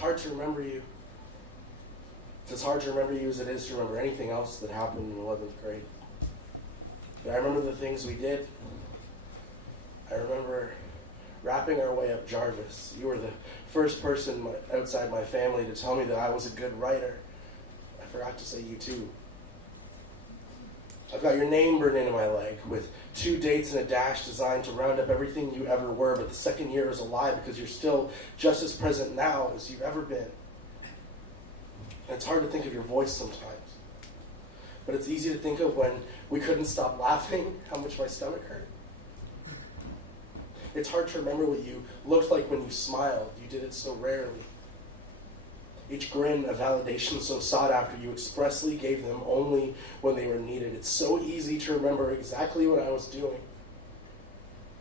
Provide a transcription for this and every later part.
hard to remember you. It's as hard to remember you as it is to remember anything else that happened in 11th grade. But I remember the things we did. I remember rapping our way up Jarvis. You were the first person outside my family to tell me that I was a good writer. I forgot to say you too. I've got your name burned into my leg with 2 dates and a dash designed to round up everything you ever were, but the second year is a lie because you're still just as present now as you've ever been. And it's hard to think of your voice sometimes. But it's easy to think of when we couldn't stop laughing, how much my stomach hurt. It's hard to remember what you looked like when you smiled. You did it so rarely. Each grin a validation so sought after you expressly gave them only when they were needed. It's so easy to remember exactly what I was doing.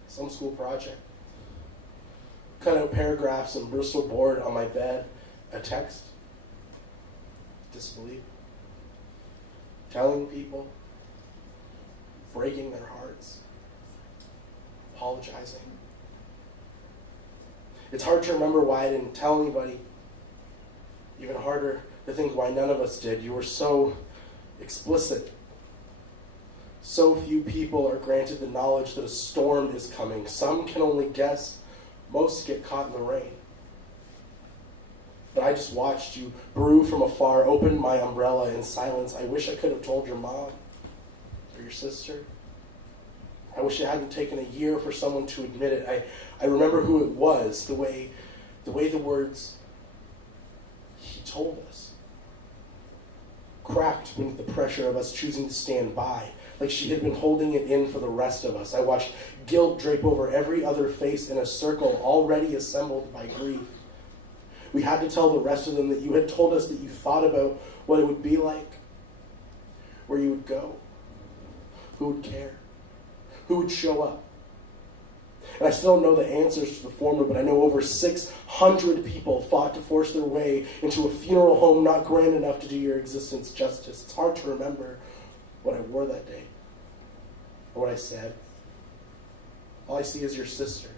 Some school project. Cut out paragraphs in Bristol board on my bed. A text. Disbelief. Telling people. Breaking their hearts. Apologizing. It's hard to remember why I didn't tell anybody. Even harder to think why none of us did. You were so explicit. So few people are granted the knowledge that a storm is coming. Some can only guess. Most get caught in the rain. But I just watched you brew from afar, opened my umbrella in silence. I wish I could have told your mom or your sister. I wish it hadn't taken a year for someone to admit it. I remember who it was, the way the words he told us cracked beneath the pressure of us choosing to stand by, like she had been holding it in for the rest of us. I watched guilt drape over every other face in a circle already assembled by grief. We had to tell the rest of them that you had told us that you thought about what it would be like, where you would go, who would care, who would show up. And I still don't know the answers to the former, but I know over 600 people fought to force their way into a funeral home not grand enough to do your existence justice. It's hard to remember what I wore that day, or what I said. All I see is your sister,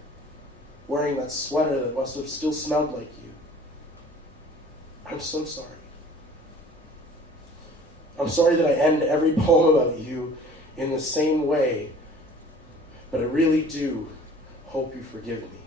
wearing that sweater that must have still smelled like you. I'm so sorry. I'm sorry that I end every poem about you in the same way, but I really do hope you forgive me.